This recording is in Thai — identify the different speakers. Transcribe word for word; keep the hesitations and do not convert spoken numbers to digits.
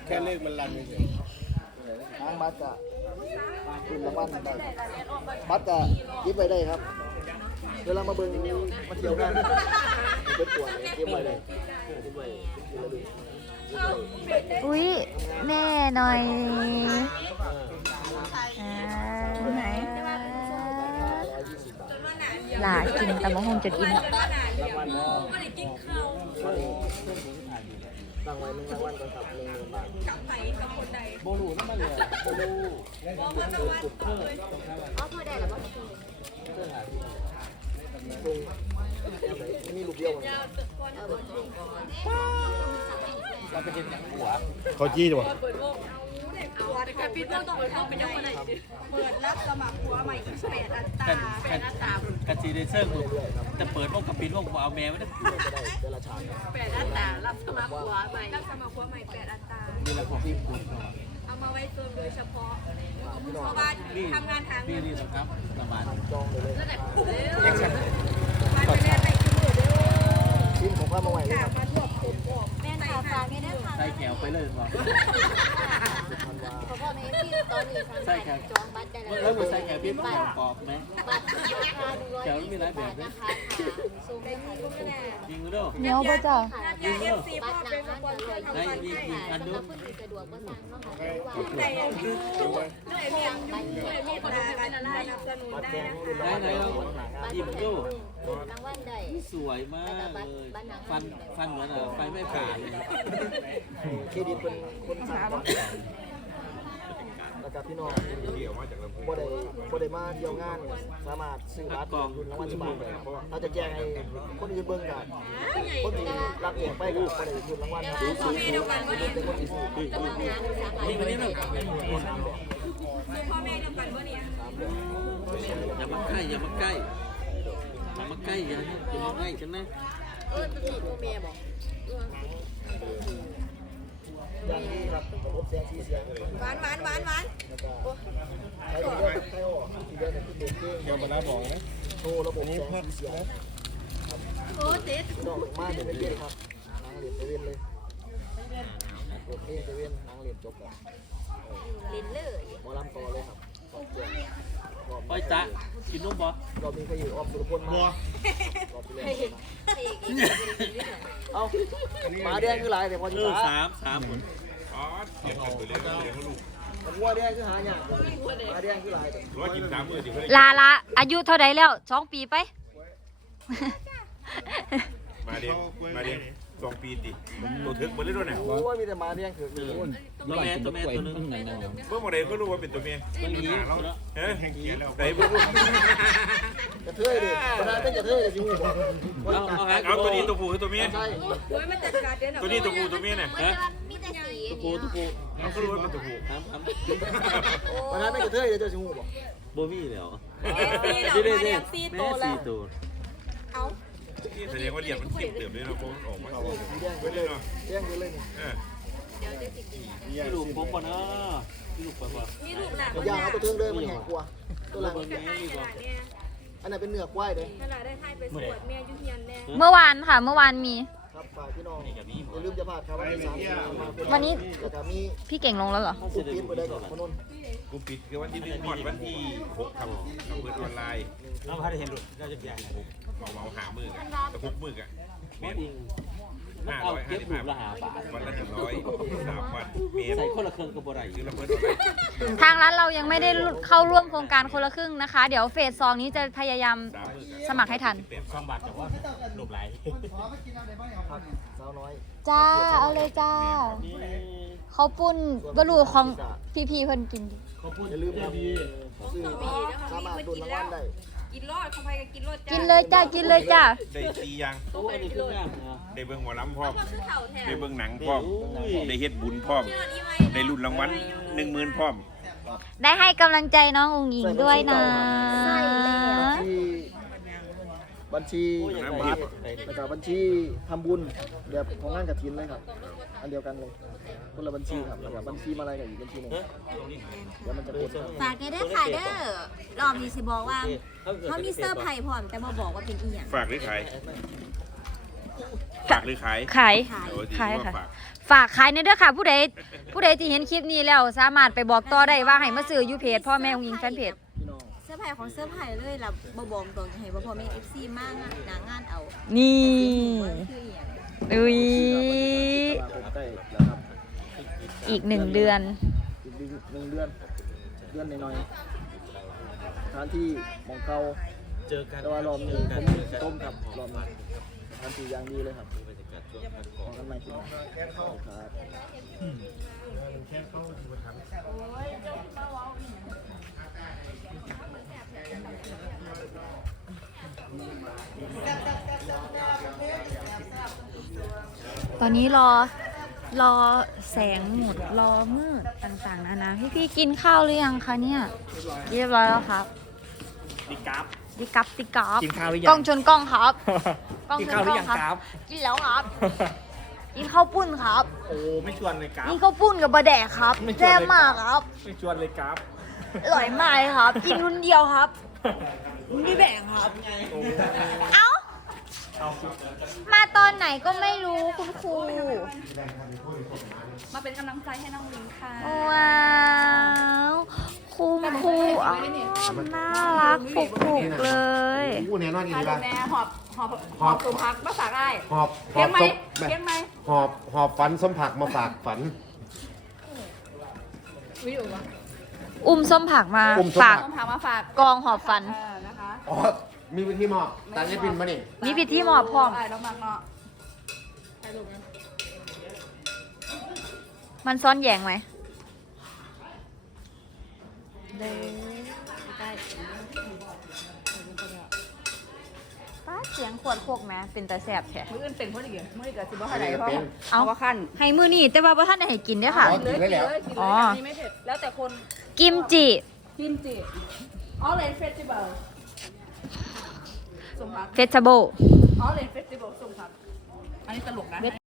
Speaker 1: แค่เลขมันรันเฉยทางบัตรจะคุณรางวัลได้บัตรจะยิบไปได้ครับเวลามาเบิ่งมาเที่ยวกันเป็นตัวยิบไปได้ยิบไป
Speaker 2: อุ้ยแม่หน่อยไหนหลากินตำมะฮงจนอิ่ม
Speaker 1: รางวัลหนึ่งรางวัลก็ครับหนึ่งหมื่นบาทกับไผ่กับคนใดโบลูนั่นมันเลยโบลูโบมันรางวัลอ๋อพอได้แล้วป่ะมีลูกเดียวเขาจี้จ้ะ
Speaker 3: การปิดต้องต้องต้องเป็นยังไงเปิดรับสมัครหัวใหม่อีกแปดอัตราแปดอัตรา
Speaker 4: กันซีเดเซอร์จะเปิดโลกกับปิดโลกเอาแมวไม่ได้
Speaker 3: แปดอัตรารับสมัครหัวใหม่รับสมัครหัวใหม่แปดอัตรา
Speaker 4: นี่แหละของพี่คุณ
Speaker 3: เอามาไว้เติมโดยเฉพาะเพราะว่าทำงานทาง
Speaker 4: นี่นี่นะครับประมาณ
Speaker 1: จองเลย
Speaker 3: นั่นแหละ
Speaker 1: ขอดขาชิ้นของข้ามาไหวเลยครับ
Speaker 3: แม่ขาฝากให้ได้ค่ะ
Speaker 4: ใส่แขวไปเลยบอก
Speaker 3: ขอพ่อในที่ตอนนี้ใส่แขวจองบัตรได้แล้ว
Speaker 4: แล้วมาใส่แขวพี่ต้องแขวกรอบไหม
Speaker 3: บัตรราคาหนึ่งร้อยยี่สิบบาทนะคะซูมได้ค่ะทุกคน
Speaker 4: ยิงด้วย
Speaker 2: เนี้ยป่ะจ้ะ
Speaker 3: ยิงด้วยบัตรนางนั้นจะร้อยยี่สิบบาทค่ะสำหรับคนที่สะดวกก็สั่งเนาะค่ะว่าได้ยังได้เพียงใบเดียวได้บัตรเป็นอะไรสนับสนุนได้นะคะ
Speaker 4: ได้ไหนเรายิงด้วย
Speaker 3: รางวัลได้
Speaker 4: สวยมากเลยฟันฟันเหมือนไฟไม่ผ่าเลย
Speaker 1: เครดิตเป็นคนสั่งก่อนแล้วก็พี่น้องบ่ได้บ่ได้มาเที่ยวงานสามารถซื้อบัตรรุ่นรางวัลฉบับได้เพราะเราจะแจ้งให้คนอื่นเบิ่งกันคนที่รับเองไปก็บ่ได้รุ่นรางวัลครับซื้อซื้อเป็นคนที่ซื้อ
Speaker 4: นี่มันนี่นะ
Speaker 3: พ่อแม่เดียวกันวะเนี่ย
Speaker 4: อย่ามาใกล้อย่ามาใกล้อย่ามาใกล้อย่าอย่ามาใกล้ฉันนะ
Speaker 3: เออตัวนี้พ่อแม่บอก
Speaker 1: อย่างนี้ครับระบบเสียงสีเสียง
Speaker 3: หวานหวานหวานหวาน
Speaker 1: ใช้เยอะใช้ออกเยอะเนี่ยคือเด็กเก่งเดี๋ยวมาได้บอกนะโชว์ระบบเสียงสีเสียง
Speaker 3: โอ้เด็ด
Speaker 1: ดอกมาเดี๋ยวไม่เย็นครับนางเหรียญเซเว่นเลยกดเองเซเว่นนางเหรียญจบแล้ว
Speaker 3: ลิ้นเลย
Speaker 1: หมอลำต่อเลยครับ
Speaker 4: โอ้ยจ๊ะกินนุ่มบ่
Speaker 1: เรามีใครอยู่ออมสุรพลมาเอาหมาแดงคือลายแต่พอจะ
Speaker 4: สามสามคน
Speaker 5: อ๋อเสียงกันไปเลยเสียงลูก
Speaker 1: วัวแดงคือหาเนี่ยหมาแดงคือลาย
Speaker 5: ร้อยกินสามมือดิ
Speaker 2: ลาละอายุเท่าไรแล้วสองปีไป
Speaker 5: มาเดียงมาเดียงสองปีติตัวถึกหมดเลยด้วยเนี่ย
Speaker 1: โอ้ยมีแต่หมาแดงถือ
Speaker 4: ตัวแม่ตัวแม่ตัวนึง
Speaker 5: เมื่อวันใดก็รู้ว่าเป็นตัวเมีย
Speaker 4: ตัวนี้
Speaker 5: เฮ้ยไหนเพิ่งรู้
Speaker 1: จะเท่ดิขนาดเป็นจะเท่ดิจิ๋ว
Speaker 5: เอาตัวนี้ตัวผู้คือตัวเมีย
Speaker 1: ใช่
Speaker 5: ตัวนี้ตัวผู้ตัวเมียเนี่ยฮะ
Speaker 3: มีแต่สี
Speaker 4: ตัวผู้ตัวผู้
Speaker 5: เขาก็รู้ว่าเป็นตัวผู้
Speaker 4: ครับครับ
Speaker 1: ขนาดเป็นจะเท่ดิเจ้าจิ๋วบอก
Speaker 4: โบวี่เลยเหรอ
Speaker 3: สีเหรอมาเรียกสีโตแล้วเอา
Speaker 5: แสดงว่าเหลี่ยมมันเก็บเติมด้วยนะโค้งออกมา
Speaker 1: แดงไปเลยแดงไปเลย
Speaker 4: นี่ลูกผมป่ะเนาะนี่ลูกป่ะป่ะ
Speaker 3: นี่ลูกหนา
Speaker 1: อย่างเอาตัวเทิงเลยมันแหกกลัวตัวหลังอันนั้นเป็นเนื้อกล้วยเลย
Speaker 3: ขนาดได้ให้ไปสวดแม่ยุ่งยันแน่
Speaker 2: เมื่อวานค่ะเมื่อวานมี
Speaker 1: ครับฝากพี่น้องอย่าลืมจะพลาดครับวันที่สามสิบ
Speaker 2: วันนี้
Speaker 1: แล้วก็มี
Speaker 2: พี่เก่งลงแล้วเหรอ
Speaker 1: กูปิดไปได้ก่อนพนน
Speaker 5: กูปิดคือวันที่หนึ่งก่อนวันที่หกทำทำเปิดออนไลน์
Speaker 4: น้องพาได้เห็นหลุดน่าจะใหญ่
Speaker 5: เอาเอาหามือกันตะคุกมือกันเมตรห้า
Speaker 4: เอา
Speaker 5: ร้อยห้า
Speaker 4: เก็บ
Speaker 5: สิบ
Speaker 4: หลุ
Speaker 5: ห้า
Speaker 4: ดละหาบาท
Speaker 5: วันละหนึ่งร้อยสามวันเมตร
Speaker 4: ใส่คนละเครื่องกับบ่ได้
Speaker 5: คือเราเปิดออนไลน์
Speaker 2: ทางร้านเรายังไม่ได้เข้าร่วมโครงการคนละครึ่งนะคะเดี๋ยวเฟสสองนี้จะพยายามสมัครให้ทัน
Speaker 4: สองบาทแต่ว่าหลุดไหล
Speaker 1: สาวน้อย
Speaker 2: จ้าเอาเลยจ้าเขาปุ้นบรูของพี่พีเพิ่นกิน
Speaker 1: อย่าลืมครับซื้อสามารถโดนรางวัลได้
Speaker 3: กินรอดเขาไปกินรอด
Speaker 2: กินเลยจ้ากินเลยจ้า
Speaker 5: ได้ตียังได้เบิ่งหัวล้ำพร้อมได้เบิ่งหนังพร้อมได้เฮ็ดบุญพร้อมได้ลุ้นรางวัลหนึ่งหมื่นพร้อม
Speaker 2: ได้ให้กำลังใจน้องอุ๋งหญิงด้วยนะ
Speaker 1: บัญชีบัตรแล้วก็บัญชีทำบุญแบบของงานกฐินเลยครับอันเดียวกันเลยคนละบัญชีครับแล้วก็บัญชีมาอะไรกับอีกบัญชีหนึ่งเดี๋ยวมันจะกด
Speaker 3: ฝากได้ขายเด้อรอบนี้สิบอกว่าเขามีเซอร์ไพรส์พร้อมแต่มาบอกว่าเป็นอีหยัง
Speaker 5: ฝากได้ขายฝากหรือขาย
Speaker 2: ขาย
Speaker 5: โอ้
Speaker 2: ขาย
Speaker 5: ที่
Speaker 2: ค่ะ
Speaker 5: ว่าฝาก
Speaker 2: ฝากขายในเด้อค่ะ ผู้ใดผู้ใดที่เห็นคลิปนี้แล้วสามารถไปบอกต่อได้ว่าให้มาซื้ออยู่เพจพ่อแม่องค์หญิงแฟนเพจ
Speaker 1: พี่น้อง
Speaker 3: เสื้อผ้าของเสื้อผ้าเลยล่ะบ่บอกตรงให้บ่พอแม่ เอฟ ซี มากหนางานเอา
Speaker 2: นี่
Speaker 3: คืออีหยัง
Speaker 2: อุ้ย
Speaker 1: ตลาดผมใกล้แล้วครับ
Speaker 2: อีกหนึ่งเดือน
Speaker 1: อีกหนึ่งเดือนเดือนหน่อยๆสถานที่หมองเก่า
Speaker 4: เจอกัน
Speaker 1: แต่ว่ารอบนี้
Speaker 4: เจอ
Speaker 1: ผ
Speaker 4: กัน
Speaker 1: ม
Speaker 4: เจอกัน
Speaker 1: ต้มครับรอบนี้สถานที่อย่างดีเลยครับ
Speaker 4: บรรยากาศช่วงพัก
Speaker 1: ขอกันใหม่ทีหลังครับ
Speaker 2: ตอนนี้รอรอแสงหมดรอมืดต่างๆนานาพี่พี่ๆกินข้าวหรือยังคะเนี่ยเรียบร้อยแล้วครับ
Speaker 6: ดีกราฟ
Speaker 2: ดิกับดิกับ
Speaker 6: กินข้าวหรือยัง
Speaker 2: กล้องชนกล้องครับกล้อง
Speaker 6: กิน
Speaker 2: ชน
Speaker 6: ข้าวห
Speaker 2: ก
Speaker 6: รื
Speaker 2: ล้อ
Speaker 6: อง ยัง
Speaker 2: ครับ
Speaker 6: กราฟ
Speaker 2: กินแล้วครับกินข้าวปุ้นครับ
Speaker 6: โอ้ไม่ชวนเลยกราฟ
Speaker 2: กินข้าวปุ้นกับบะแดกครับ
Speaker 6: ไม่ชวนเลย
Speaker 2: แซ่บมากครับ
Speaker 6: ไม่ชวนเลยกราฟ
Speaker 2: อร่อยมากเลยครับ กินคนเดียวครับไม่แบ่งครับ เอ้า มาตอนไหนก็ไม่รู้คุณครู
Speaker 3: มาเป็นกำลังใจให้น้องลิงค่ะ
Speaker 2: ว้าวคุณครูอ๋อน่ารักปุกปุกๆเลย
Speaker 7: อู้แน่นอนอีกทีละ
Speaker 3: แม่หอบหอบ
Speaker 7: หอบ
Speaker 3: ตุ่มพักมาฝากได้
Speaker 7: หอบห
Speaker 3: เลี้
Speaker 7: อย บ
Speaker 3: งไหม
Speaker 7: ส้ม
Speaker 3: เลี้ยงไหม
Speaker 7: หอบหอบฝันส้มผักมาฝากฝัน
Speaker 3: วิดีโอวะ
Speaker 2: อุ้มส้มผักมา
Speaker 7: อุ้มส้ม
Speaker 2: ฝาก
Speaker 7: ผั
Speaker 3: ต้องพามาฝาก
Speaker 2: กองหอบฝัน
Speaker 3: เออนะคะ
Speaker 7: อ๋อมีวิธีมอบตังค์ให้บินมานี่
Speaker 2: มีพิธีหมอบพร้อม
Speaker 3: ไอ้น้องมักเนาะใครลูกนะ
Speaker 2: มันซ้อนแยงไหม
Speaker 3: เด้ใกล้
Speaker 2: ป้าเสียงขวดโคกไหมเป็นตาแสบแท้
Speaker 3: มืออื่นเป็นคนอีกเหรอมืออื่นกับสิบ่เท่าไหร่
Speaker 7: เป็น
Speaker 3: เพราะ
Speaker 7: เป็น
Speaker 2: เอา
Speaker 3: ว่าขั้น
Speaker 2: ให้มือนี่แต่ว่าพ่ท่านได้ให้กินเด้วยค่ะ
Speaker 7: อ๋อ กินได้แล้ว
Speaker 3: กิน
Speaker 2: อ๋
Speaker 3: เลย
Speaker 2: อ
Speaker 3: อันนี้ไม่เผ็ดแล้วแต่คน
Speaker 2: กิมจิ
Speaker 3: กินจิออเรนเฟสติวัลส่งพัก
Speaker 2: เฟชเบิล
Speaker 3: ออเรนเฟสติวัลส่งพักอันนี้ตลกนะ